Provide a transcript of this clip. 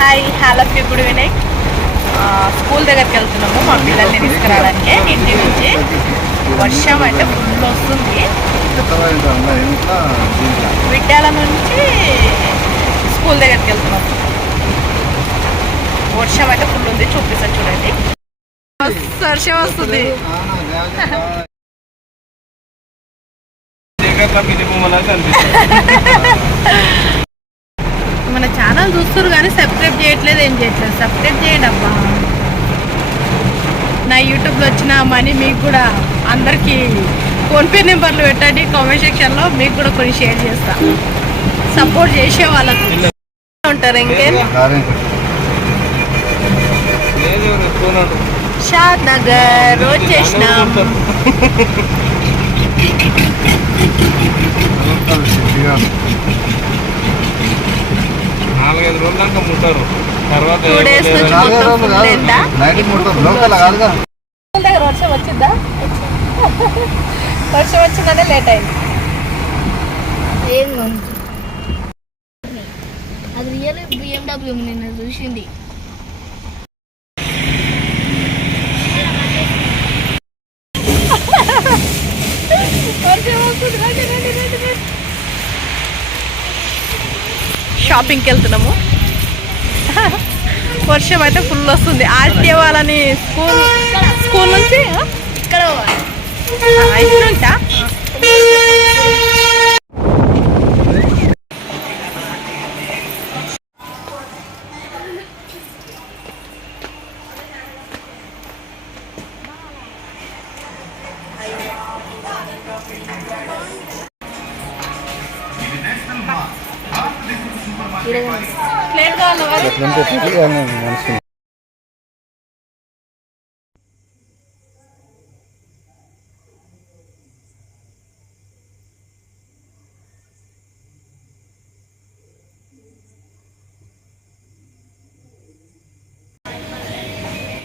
Hi hello good evening. School దగ్గరికి వెళ్తున్నాము మా పిల్లల్ని తీసుకురావడానికి. ఇంటి నుంచి వర్షం అయితే ఫుల్ వస్తుంది. విద్యాల నుంచి స్కూల్ దగ్గరికి వెళ్తున్నాము. వర్షం అయితే ఫుల్ ఉంది, చూపిస్తాను చూడండి. వర్షం వస్తుంది. మన ఛానల్ చూస్తారు కానీ సబ్స్క్రైబ్ చేయట్లేదు, ఏం చేయట్లేదు. సబ్స్క్రైబ్ చేయండి అబ్బా. నా యూట్యూబ్లో వచ్చిన మనీ మీకు కూడా అందరికీ ఫోన్పే నెంబర్లు పెట్టండి కామెంట్ సెక్షన్లో. మీకు కూడా కొన్ని షేర్ చేస్తా. సపోర్ట్ చేసే వాళ్ళకు ఉంటారు. ఇంకేం షాద్ నగర్ వచ్చేసినాం. నాలుగైదు రోజుల దాకా ముట్టారు. తర్వాత 2 days నుంచి దగ్గర వర్షం వచ్చిందా? వర్షం వచ్చిందనే లేట్ అయింది. అది రియల్ BMW నిన్న చూసింది. షాపింగ్కి వెళ్తున్నాము. వర్షం అయితే ఫుల్ వస్తుంది. ఆర్టీఓ వాళ్ళని స్కూల్ నుంచి ఇక్కడ ఇంటి నుంచా? ప్లేట్ కావాలి.